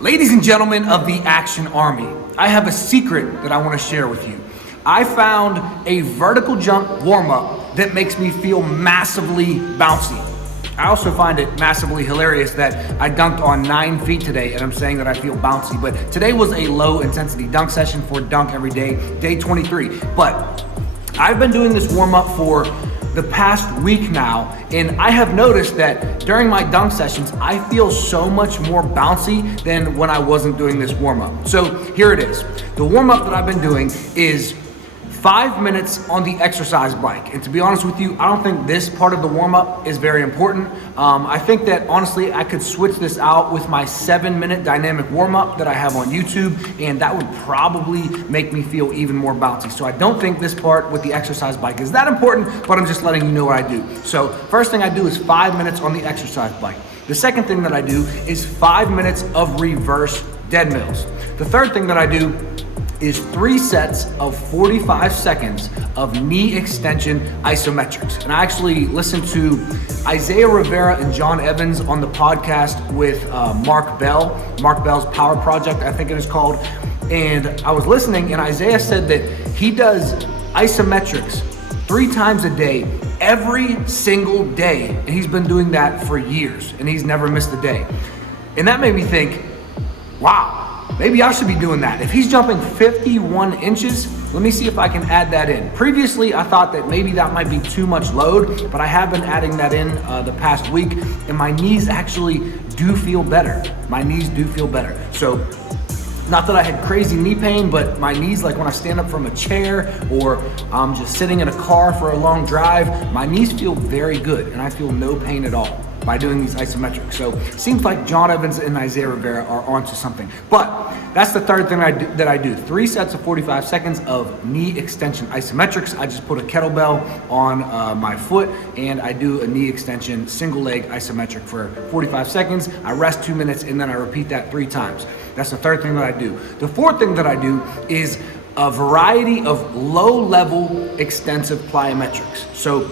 Ladies and gentlemen of the Action Army, I have a secret that I want to share with you. I found a vertical jump warm-up that makes me feel massively bouncy. I also find it massively hilarious that I dunked on 9 feet today and I'm saying that I feel bouncy, but today was a low intensity dunk session for Dunk Every Day, day 23. But I've been doing this warm-up for the past week now, and I have noticed that during my dunk sessions, I feel so much more bouncy than when I wasn't doing this warm-up. So here it is. The warm-up that I've been doing is 5 minutes on the exercise bike. And to be honest with you, I don't think this part of the warm-up is very important. I think that honestly, I could switch this out with my 7-minute dynamic warm-up that I have on YouTube, and that would probably make me feel even more bouncy. So I don't think this part with the exercise bike is that important, but I'm just letting you know what I do. So first thing I do is 5 minutes on the exercise bike. The second thing that I do is 5 minutes of reverse dead mills. The third thing that I do is 3 sets of 45 seconds of knee extension isometrics. And I actually listened to Isaiah Rivera and John Evans on the podcast with Mark Bell's Power Project, I think it is called. And I was listening, and Isaiah said that he does isometrics 3 times a day, every single day. And he's been doing that for years, and he's never missed a day. And that made me think, wow, maybe I should be doing that. If he's jumping 51 inches, let me see if I can add that in. Previously, I thought that maybe that might be too much load, but I have been adding that in the past week, and my knees actually do feel better. My knees do feel better. So, not that I had crazy knee pain, but my knees, like when I stand up from a chair or I'm just sitting in a car for a long drive, my knees feel very good, and I feel no pain at all by doing these isometrics. So it seems like John Evans and Isaiah Rivera are onto something. But that's the third thing that I do. 3 sets of 45 seconds of knee extension isometrics. I just put a kettlebell on my foot and I do a knee extension single leg isometric for 45 seconds. I rest 2 minutes and then I repeat that 3 times. That's the third thing that I do. The fourth thing that I do is a variety of low-level extensive plyometrics. So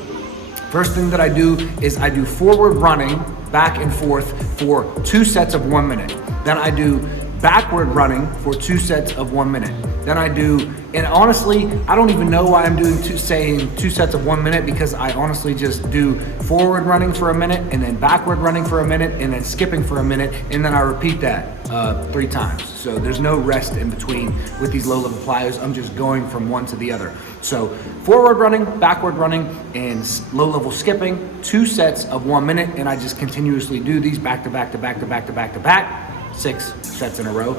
first thing that I do is I do forward running back and forth for 2 sets of 1 minute. Then I do backward running for 2 sets of 1 minute. Then I do, and honestly, I don't even know why I'm doing 2 sets of 1 minute, because I honestly just do forward running for a minute and then backward running for a minute and then skipping for a minute, and then I repeat that 3 times. So there's no rest in between with these low-level plyos. I'm just going from one to the other. So forward running, backward running, and low-level skipping, 2 sets of 1 minute, and I just continuously do these back to back to back to back to back to back. 6 sets in a row,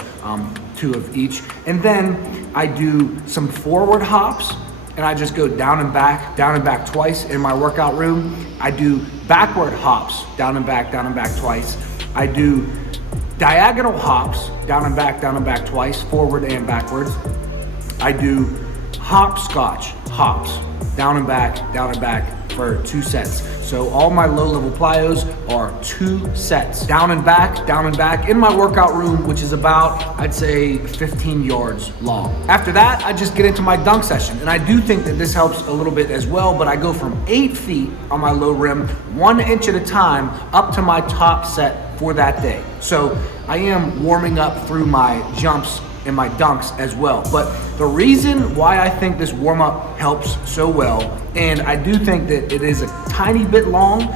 2 of each. And then I do some forward hops, and I just go down and back twice in my workout room. I do backward hops, down and back twice. I do diagonal hops, down and back twice, forward and backwards. I do hopscotch hops, down and back for 2 sets. So all my low-level plyos are 2 sets, down and back in my workout room, which is about, I'd say, 15 yards long. After that, I just get into my dunk session, and I do think that this helps a little bit as well, but I go from 8 feet on my low rim, 1 inch at a time, up to my top set for that day. So I am warming up through my jumps and my dunks as well. But the reason why I think this warm-up helps so well, and I do think that it is a tiny bit long,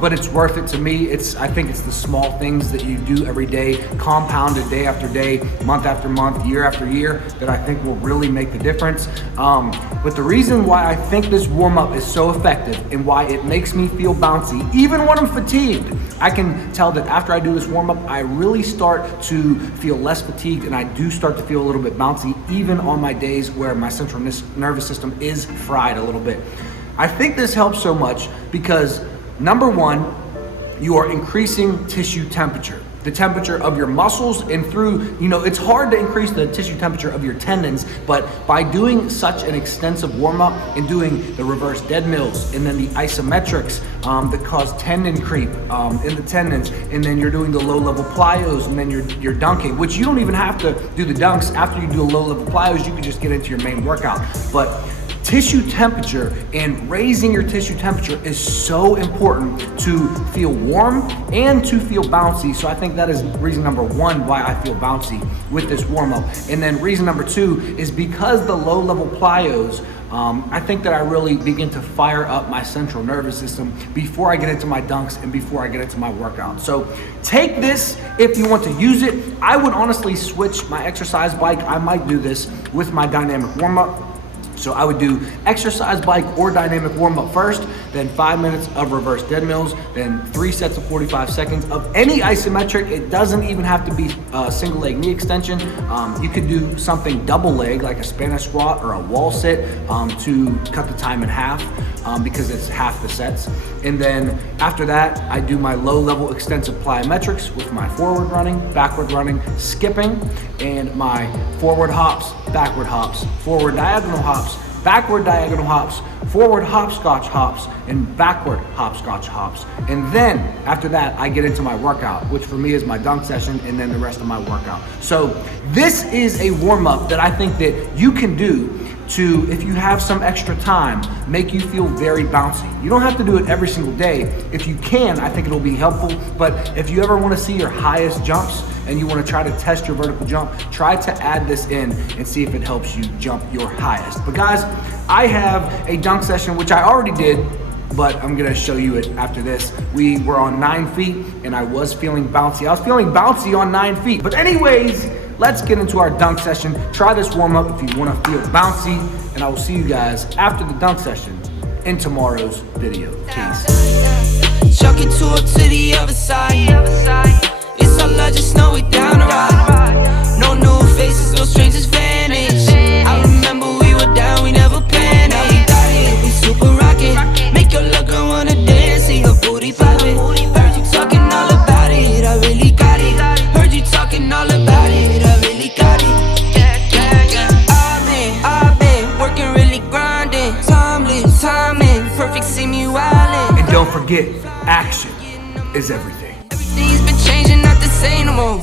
but it's worth it to me. I think it's the small things that you do every day, compounded day after day, month after month, year after year, that I think will really make the difference. But the reason why I think this warm-up is so effective and why it makes me feel bouncy, even when I'm fatigued, I can tell that after I do this warm-up, I really start to feel less fatigued, and I do start to feel a little bit bouncy, even on my days where my central nervous system is fried a little bit. I think this helps so much because, number one, you are increasing tissue temperature. The temperature of your muscles, and through, it's hard to increase the tissue temperature of your tendons, but by doing such an extensive warm-up and doing the reverse dead mills and then the isometrics that cause tendon creep in the tendons, and then you're doing the low-level plyos, and then you're dunking, which you don't even have to do the dunks. After you do a low-level plyos, you can just get into your main workout. But tissue temperature and raising your tissue temperature is so important to feel warm and to feel bouncy. So I think that is reason number one why I feel bouncy with this warm up. And then reason number two is because the low level plyos, I think that I really begin to fire up my central nervous system before I get into my dunks and before I get into my workout. So take this if you want to use it. I would honestly switch my exercise bike. I might do this with my dynamic warm up. So I would do exercise bike or dynamic warm up first, then 5 minutes of reverse dead mills, then 3 sets of 45 seconds of any isometric. It doesn't even have to be a single leg knee extension. You could do something double leg like a Spanish squat or a wall sit to cut the time in half because it's half the sets. And then after that, I do my low level extensive plyometrics with my forward running, backward running, skipping, and my forward hops, backward hops, forward diagonal hops, backward diagonal hops, forward hopscotch hops, and backward hopscotch hops. And then after that, I get into my workout, which for me is my dunk session and then the rest of my workout. So this is a warm up that I think that you can do to, if you have some extra time, make you feel very bouncy. You don't have to do it every single day. If you can, I think it'll be helpful. But if you ever want to see your highest jumps and you want to try to test your vertical jump, try to add this in and see if it helps you jump your highest. But guys, I have a dunk session, which I already did, but I'm gonna show you it after this. We were on 9 feet and I was feeling bouncy. I was feeling bouncy on 9 feet. But anyways, let's get into our dunk session. Try this warm up if you wanna feel bouncy, and I will see you guys after the dunk session in tomorrow's video. Peace. Chuck it to the other side. It's all love, just know we down to ride. No new faces, no strangers vanish. I remember we were down, we never panicked. Now we got it, we super rocket. Make your little girl wanna dance, see her booty poppin'. Heard you talking all about it, I really got it. Heard you talking all about it, I really got it. I've been working really grinding. Timeless, timing, perfect, see me wildin'. And don't forget, action is everything. Everything's been changing, not the same no more.